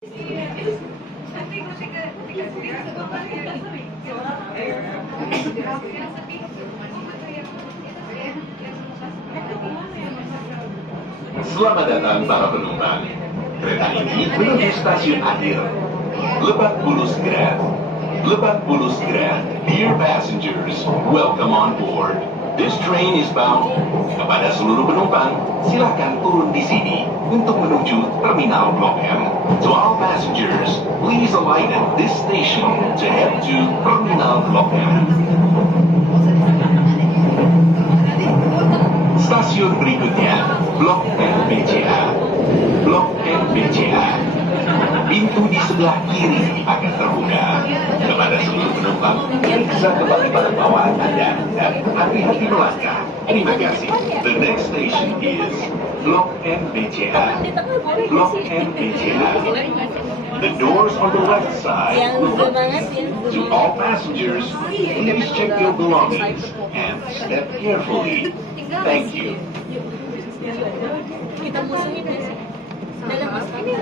Selamat datang para penumpang. Kereta ini menuju stasiun akhir. Lebak Bulus Grand. Lebak Bulus Grand. Dear passengers, welcome on board. This train is bound. Kepada seluruh penumpang, silakan turun di sini untuk menuju Terminal Blok M. To all passengers, please alight at this station to head to Terminal Blok M. Stasiun berikutnya, Blok M BCA. Blok M BCA. Pintu di sebelah kiri akan terbuka. Kepada seluruh penumpang, periksa kembali barang bawaan Anda dan hati-hati melangkah. Terima kasih. The next station is Blok M BCA. Blok M BCA. The doors on the left side will open. To all passengers, please check your belongings and step carefully. Thank you. Kita musuhin sih. Dalam ini.